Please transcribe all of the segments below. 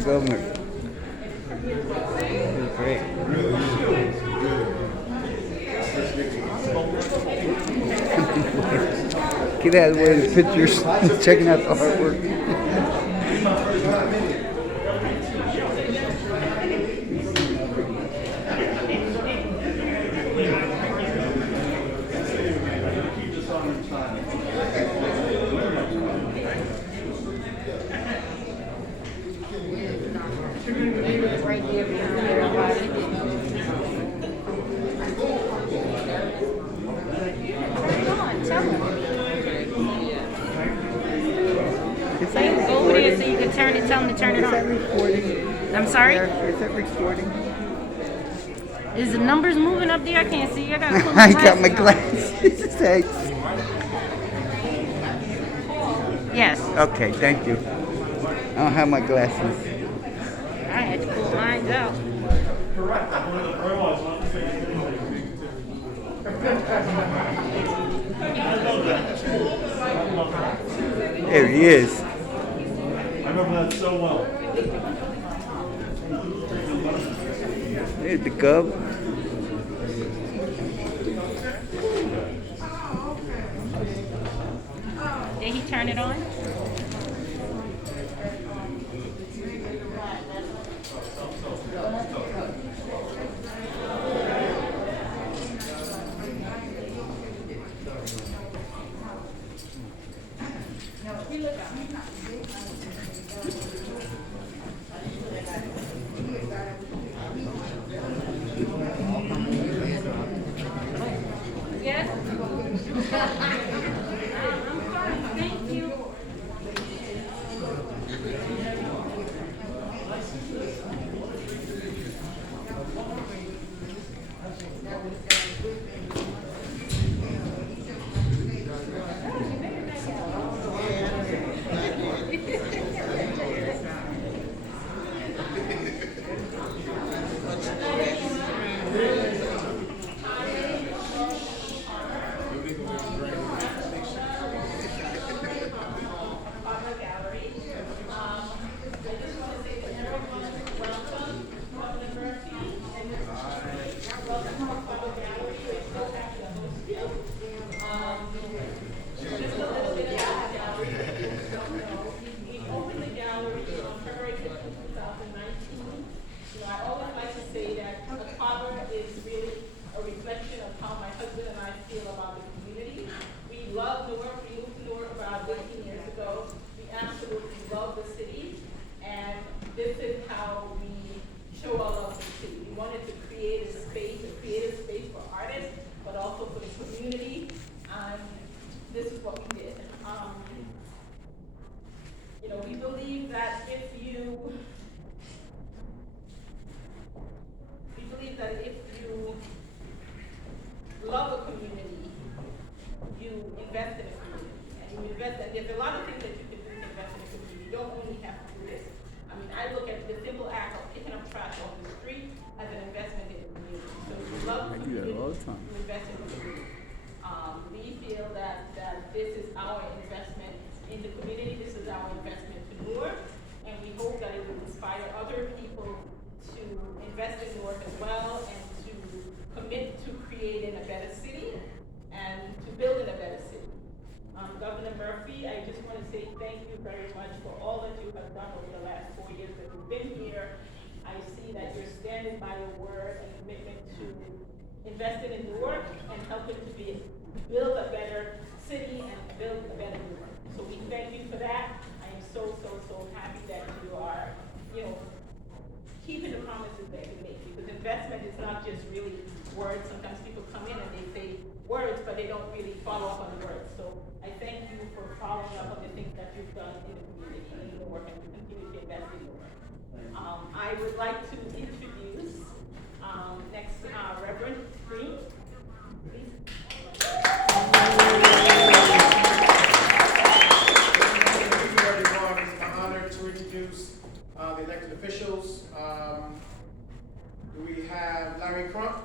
the governor. It was great. Kid has one of his pictures checking out the artwork. Right here, tell them. Say, go over there so you can turn it. Tell them to turn it on. Is that recording? I'm sorry? Is that recording? Is the numbers moving up there? I can't see. I gotta put my I got my glasses glasses. Thanks. on. Yes. Okay, thank you. I don't have my glasses. I had to pull mine out. There he is. I remember that so well. There's the cub. Did he turn it on? Yes? I'm fine, thank you. Love Newark. We moved to Newark about 18 years ago. We absolutely love the city, and this is how we show our love for the city. We wanted to create a creative space for artists, but also for the community, and this is what we did. We believe that if you love a community, you invest in a community, and you invest, and there's a lot of things that you can do to invest in a community. You don't only have to do this. I mean, I look at the simple act of picking up trash off the street as an investment in the community. So if you love the community, you invest in the community. We feel that this is our investment in the community. This is our investment to Newark, and we hope that it will inspire other people to invest in Newark as well, and to commit to creating a better city and to building a better city. Governor Murphy, I just want to say thank you very much for all that you have done over the last 4 years that you've been here. I see that you're standing by your word and commitment to investing in Newark and helping to build a better city and build a better Newark. So we thank you for that. I am so happy that you are, keeping the promises that you make, because investment is not just really words. Sometimes people come in and they say words, but they don't really follow up on the words. So I thank you for following up on the things that you've done in the community and in the work, and to continue to invest in the work. I would like to introduce next Reverend Green. Please. Everyone, it's my honor to introduce the elected officials. We have Larry Crump,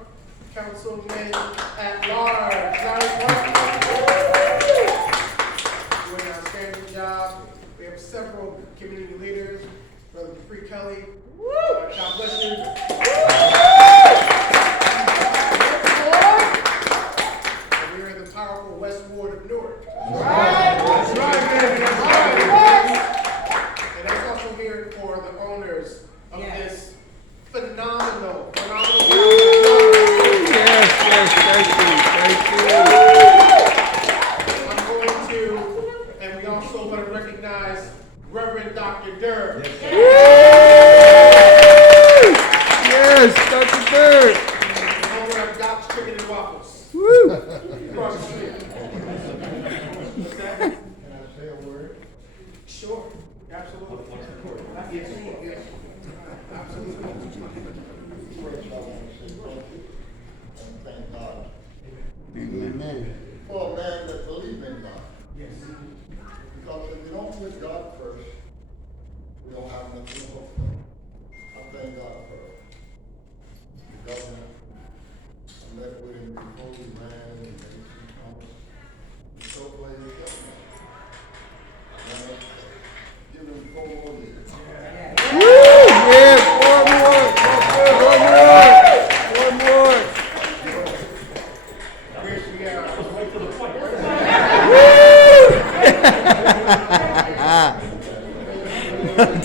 Councilman at Large. Larry Crump doing an outstanding job. We have several community leaders, Brother Free Kelly, That's right, baby. That's right. And that's also here for the owners of this phenomenal Yes, I'm going to, and we also want to recognize Reverend Dr. Durr. yes, Dr. Bird. Owner of Doc's Chicken and Waffles. Woo. Across the street. What's that? Can I say a word? Sure, absolutely. Yes, yes. Absolutely. First, I want to say thank you and thank God Amen. for a man that believes in God. Yes. Because if we don't put God first, we don't have nothing to hope for. I thank God for the governor. I met with him before we ran and made some comments. I'm so glad he got me. And give him 4 more years. Woo! Yeah, 4 more. 4 more. Chris, we are. Right to the point.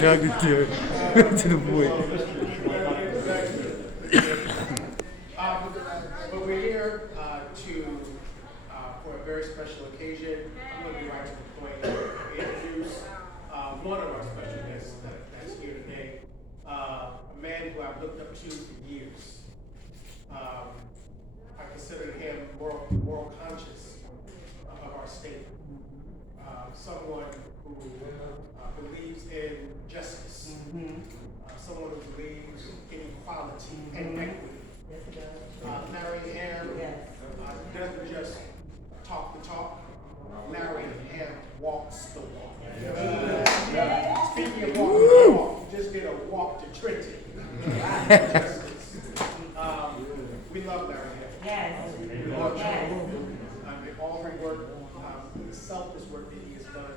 Dr. Bird. To the point. But we're here for a very special occasion. I'm going to be right to the point and introduce one of our special guests that's here today. A man who I've looked up to for years. I consider him moral conscious of our state. Someone who believes in justice. Someone who believes in equality and equity. Larry Ham doesn't just talk the talk. Larry Ham walks the walk. Speaking of walking the walk, he just did a walk to Trenton. We love Larry Ham. Yes. We love Yes. him. All the work, the selfless work that he has done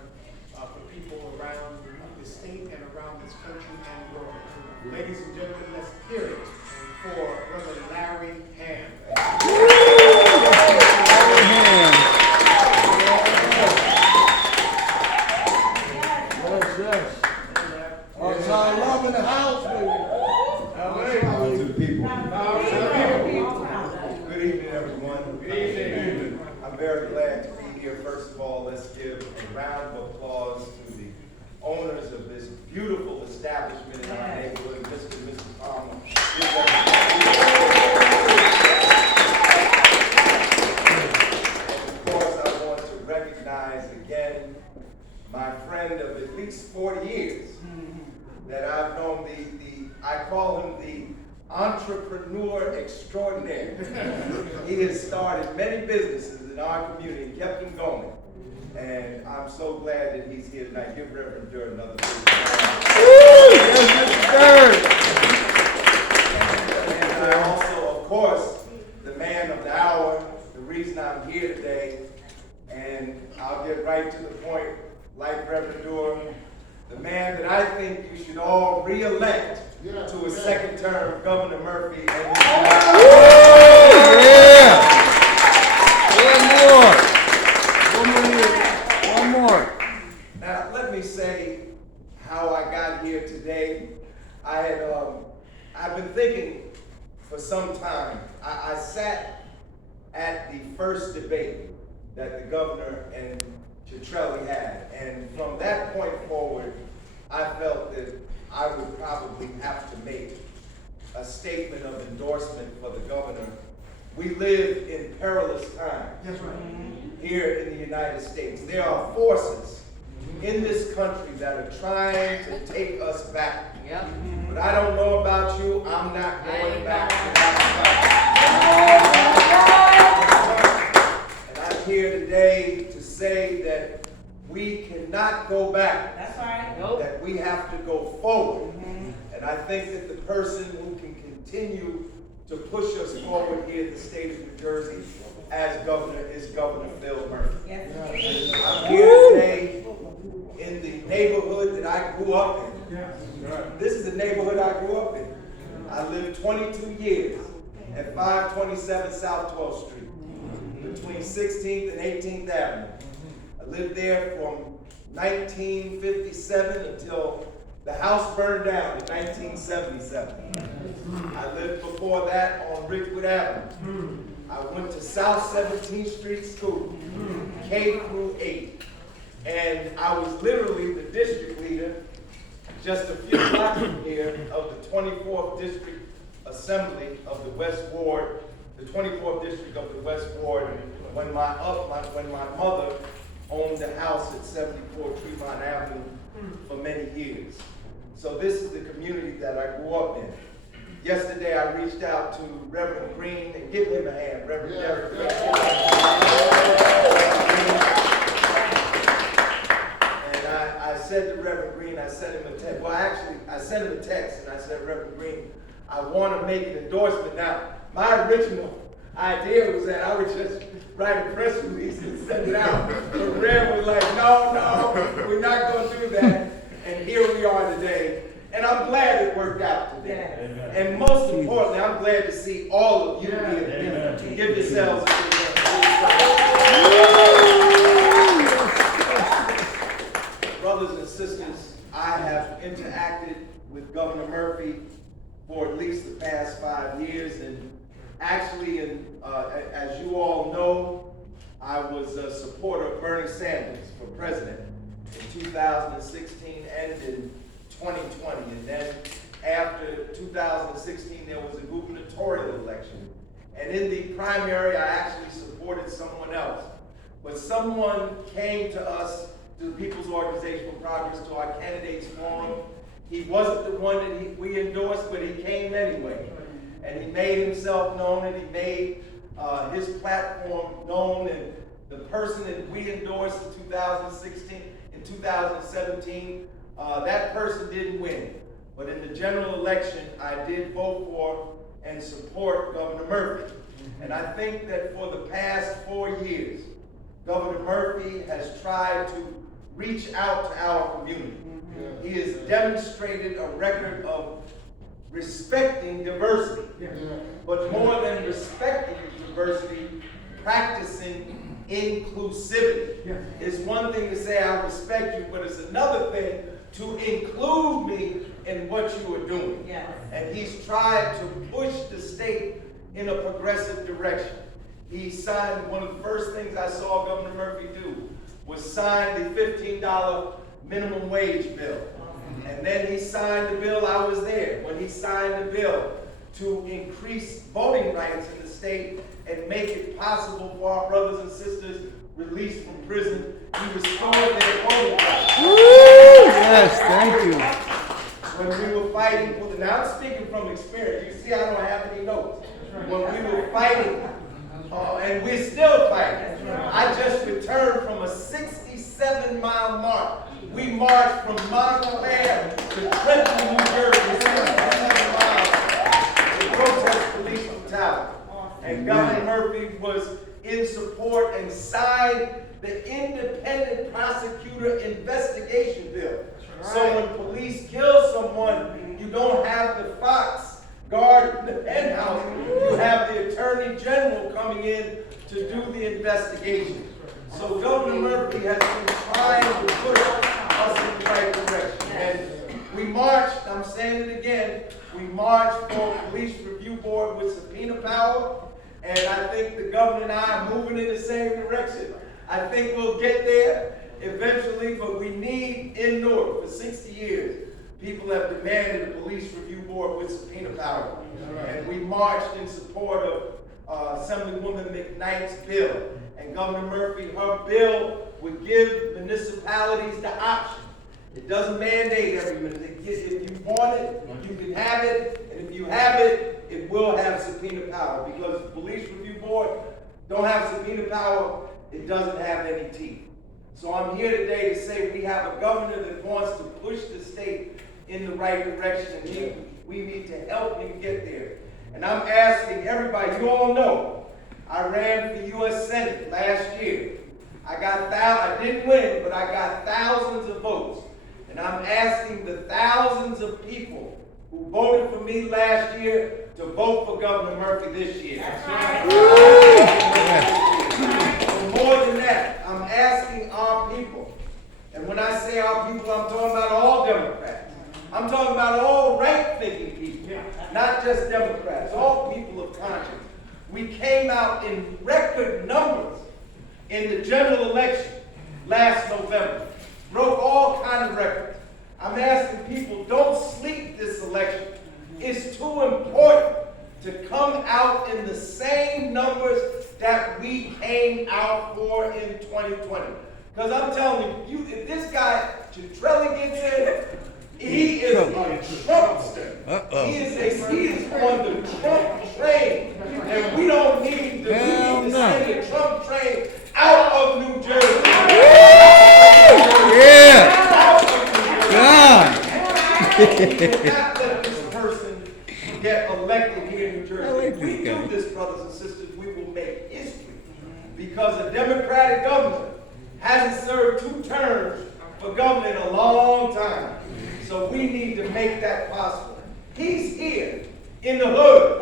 for people around the state and around this country and world. Ladies and gentlemen, let's hear it for Reverend Larry Ham. Outside love in the house, baby. To the people. Good evening, everyone. Good evening. I'm very glad to be here. First of all, let's give a round of applause to the owners of this beautiful establishment in our neighborhood, Mr. and Mrs. Palmer. And of course, I want to recognize again my friend of at least 40 years that I've known, I call him the entrepreneur extraordinaire. He has started many businesses in our community and kept them going. And I'm so glad that he's here tonight. Give Reverend Durr another big round. And I also, of course, the man of the hour, the reason I'm here today, and I'll get right to the point, like Reverend Durr, the man that I think you should all re-elect to a second term, Governor Murphy. And One more. now, let me say how I got here today. I've been thinking for some time. I sat at the first debate that the governor and Chitrelli had, and from that point forward, I felt that I would probably have to make a statement of endorsement for the governor. We live in perilous times. That's right. Here in the United States. There are forces in this country that are trying to take us back. Yep. But I don't know about you, I'm not going back. And I'm here today to say that we cannot go back. That's right. That we have to go forward. And I think that the person who can continue to push us forward here in the state of New Jersey as governor is Governor Phil Murphy. Yes. I'm here today in the neighborhood that I grew up in. This is the neighborhood I grew up in. I lived 22 years at 527 South 12th Street, between 16th and 18th Avenue. I lived there from 1957 until the house burned down in 1977. I lived before that on Ridgewood Avenue. I went to South 17th Street School, K through 8. And I was literally the district leader just a few blocks from here of the 24th District Assembly of the West Ward, the 24th District of the West Ward, when my mother owned the house at 74 Tremont Avenue for many years. So this is the community that I grew up in. Yesterday I reached out to Reverend Green, and give him a hand, Reverend Derek Green. And I said to Reverend Green, I sent him a text. Well, actually, I sent him a text and I said, Reverend Green, I want to make an endorsement. Now, my original idea was that I would just write a press release and send it out. But Rev was like, no, we're not going to do that. And here we are today. And I'm glad it worked out today. Amen. And most importantly, I'm glad to see all of you here. Give yourselves a big hand. Brothers and sisters, I have interacted with Governor Murphy for at least the past 5 years. And actually, as you all know, I was a supporter of Bernie Sanders for president in 2016 and in 2020. And then after 2016, there was a gubernatorial election. And in the primary, I actually supported someone else. But someone came to us, to the People's Organization for Progress, to our candidates forum. He wasn't the one that we endorsed, but he came anyway. And he made himself known, and he made his platform known. And the person that we endorsed in 2017, that person didn't win. But in the general election, I did vote for and support Governor Murphy. And I think that for the past 4 years, Governor Murphy has tried to reach out to our community. He has demonstrated a record of respecting diversity, but more than respecting diversity, practicing inclusivity. It's one thing to say I respect you, but it's another thing to include me in what you are doing. And he's tried to push the state in a progressive direction. He signed, one of the first things I saw Governor Murphy do was sign the $15 minimum wage bill. And then he signed the bill, I was there, when he signed the bill to increase voting rights in the state and make it possible for our brothers and sisters released from prison to restore their voting rights. Yes, thank you. When we were fighting for the, now I'm speaking from experience. You see, I don't have any notes. When we were fighting, and we're still fighting. I just returned from a 67-mile march. We marched from Montclair to Trenton, New Jersey, 67 miles to protest police brutality. And Governor Murphy was in support and signed the independent prosecutor investigation bill. So when police kill someone, you don't have the Fox guard the penthouse. You have the Attorney General coming in to do the investigation. So Governor Murphy has been trying to put us in the right direction. And we marched, I'm saying it again, we marched for a police review board with subpoena power. And I think the governor and I are moving in the same direction. I think we'll get there eventually, but we need in Newark for 60 years. People have demanded a police review board with subpoena power. And we marched in support of Assemblywoman McKnight's bill. And Governor Murphy, her bill would give municipalities the option. It doesn't mandate every municipality. If you want it, you can have it. And if you have it, it will have subpoena power. Because the police review board don't have subpoena power, it doesn't have any teeth. So I'm here today to say we have a governor that wants to push the state in the right direction, and we need to help him get there. And I'm asking everybody, you all know, I ran for U.S. Senate last year. I didn't win, but I got thousands of votes. And I'm asking the thousands of people who voted for me last year to vote for Governor Murphy this year. That's right. More than that, I'm asking our And when I say our people, I'm talking about all Democrats. I'm talking about all right-thinking people, not just Democrats, all people of conscience. We came out in record numbers in the general election last November, broke all kinds of records. I'm asking people, don't sleep this election. It's too important to come out in the same numbers that we came out for in 2020. Because I'm telling you, if this guy, Chitrelli, gets in, he is a Trumpster. He is on the Trump train. And we don't need to, send the Trump train out of New Jersey. Yeah. Out of New Jersey. We cannot let this person get elected here in New Jersey. If we do this, brothers and sisters, we will make history. Because a Democratic governor hasn't served 2 terms for governor in a long time. So we need to make that possible. He's here in the hood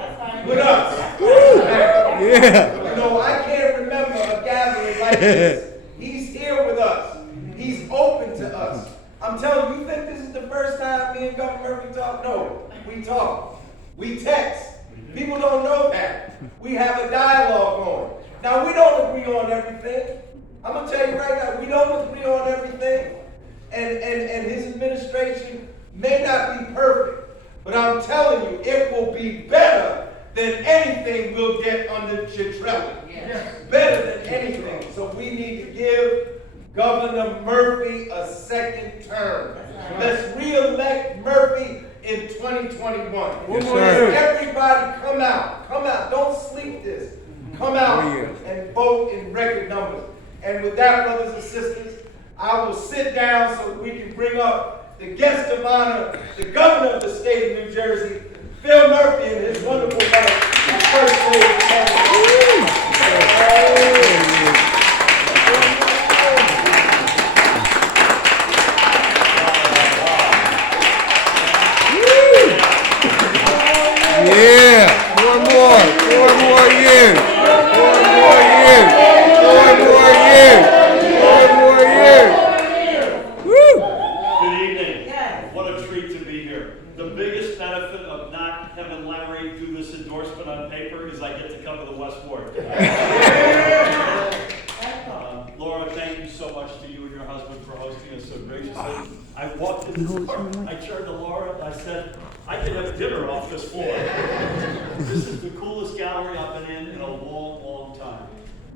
with us. Yeah. You know, I can't remember a gathering like this. He's here with us. He's open to us. I'm telling you, you think this is the first time me and Governor Murphy talk? No, we talk. We text. People don't know that. We have a dialogue going. Now, we don't agree on everything. I'm going to tell you right now, we don't agree on everything. And his administration may not be perfect. But I'm telling you, it will be better than anything we'll get under Chitrelli. Yes. Better than anything. So we need to give Governor Murphy a second term. Right. Let's re-elect Murphy in 2021. Everybody come out. Come out. Don't sleep this. Come out and vote in record numbers. And with that, brothers and sisters, I will sit down so we can bring up the guest of honor, the governor of the state of New Jersey, Phil Murphy, and his wonderful wife, his first lady. Yeah. 4 more years. 4 more years. 4 more years. 4 more years. Woo. Good evening. What a treat to be here. The biggest benefit of not having Larry do this endorsement on paper is I get to come to the West Ward. Laura, thank you so much to you and your husband for hosting us so graciously. I walked in the door, I turned to Laura, and I said, I could have dinner off this floor. This is the coolest gallery I've been in a long, long time.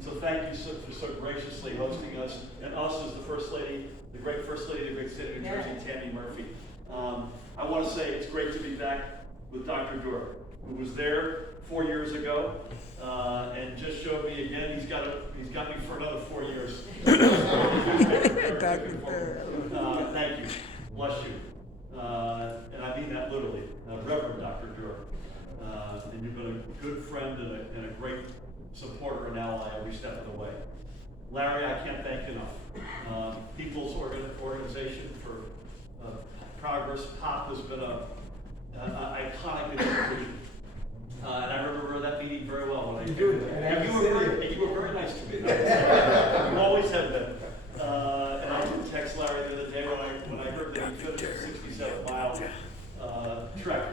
So thank you for so graciously hosting us, and us as the First Lady, the great First Lady of the great state of New Jersey, Tammy Murphy. I want to say it's great to be back with Dr. Durr, who was there 4 years ago, and just showed me again. He's got me for another 4 years. Thank you. Bless you. And I mean that literally, Reverend Dr. Durr. And you've been a good friend and a great supporter and ally every step of the way. Larry, I can't thank you enough. People's Organization for Progress, POP, has been an iconic institution. And I remember that meeting very well. When you were very nice to me. You always have been. And I did text Larry the other day when I heard that he finished a 67-mile trek.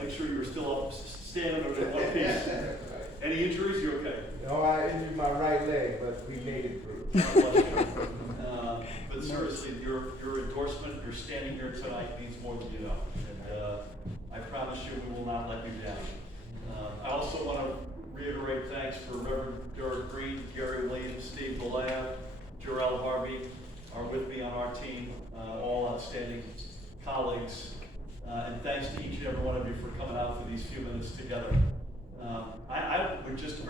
Make sure you were still up, standing in one piece. Any injuries? You okay? No, I injured my right leg, but we made it through. But seriously, your endorsement, your standing here tonight means more than you know. And I promise you we will not let you down. I also want to reiterate thanks for Reverend Derek Green, Gary Williams, Steve Balea, Jarrell Harvey are with me on our team, all outstanding colleagues. And thanks to each and every one of you for coming out for these few minutes together. I would just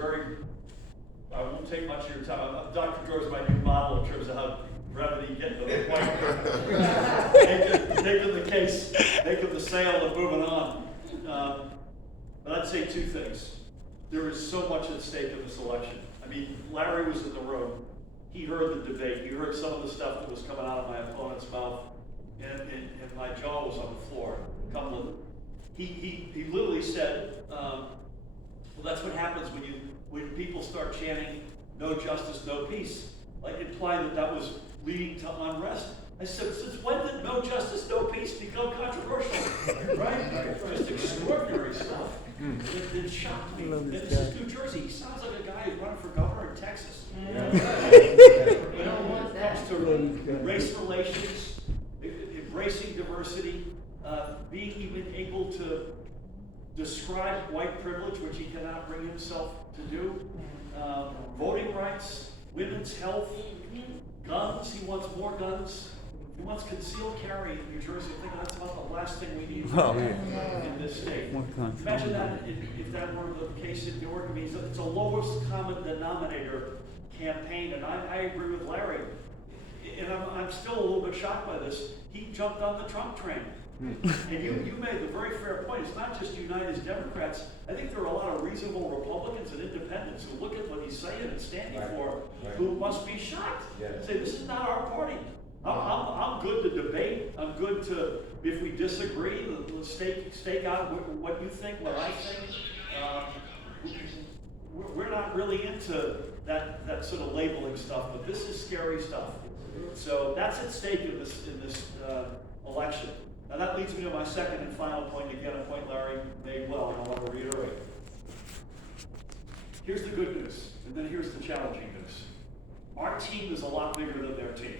I won't take much of your time. Dr. Durr is my new model in terms of how brevity getting to the point. Taking the case, making the sale and moving on. But I'd say 2 things. There is so much at stake in this election. I mean, Larry was in the room. He heard the debate. He heard some of the stuff that was coming out of my opponent's mouth. And my jaw was on the floor. He literally said, well, that's what happens when people start chanting, no justice, no peace. like imply that that was leading to unrest. I said, since when did no justice, no peace become controversial? Right? Just extraordinary stuff. It shocked me. And this is New Jersey. He sounds like a guy who's running for governor in Texas. You know, when it comes to race relations, embracing diversity, being even able to describe white privilege, which he cannot bring himself to do, voting rights, women's health, guns. He wants more guns. He wants concealed carry in New Jersey. I think that's about the last thing we need in this state. Imagine that if that were the case in Newark. I mean, it's a lowest common denominator campaign, and I agree with Larry. And I'm still a little bit shocked by this. He jumped on the Trump train. And you made the very fair point. It's not just United as Democrats. I think there are a lot of reasonable Republicans and independents who look at what he's saying and standing for, who must be shocked. Say, this is not our party. I'm good to debate. I'm good to, if we disagree, let's stake out what you think, what I think. We're not really into that sort of labeling stuff, but this is scary stuff. So that's at stake in this election. Now that leads me to my second and final point, again, a point Larry made well, and I want to reiterate. Here's the good news, and then here's the challenging news. Our team is a lot bigger than their team.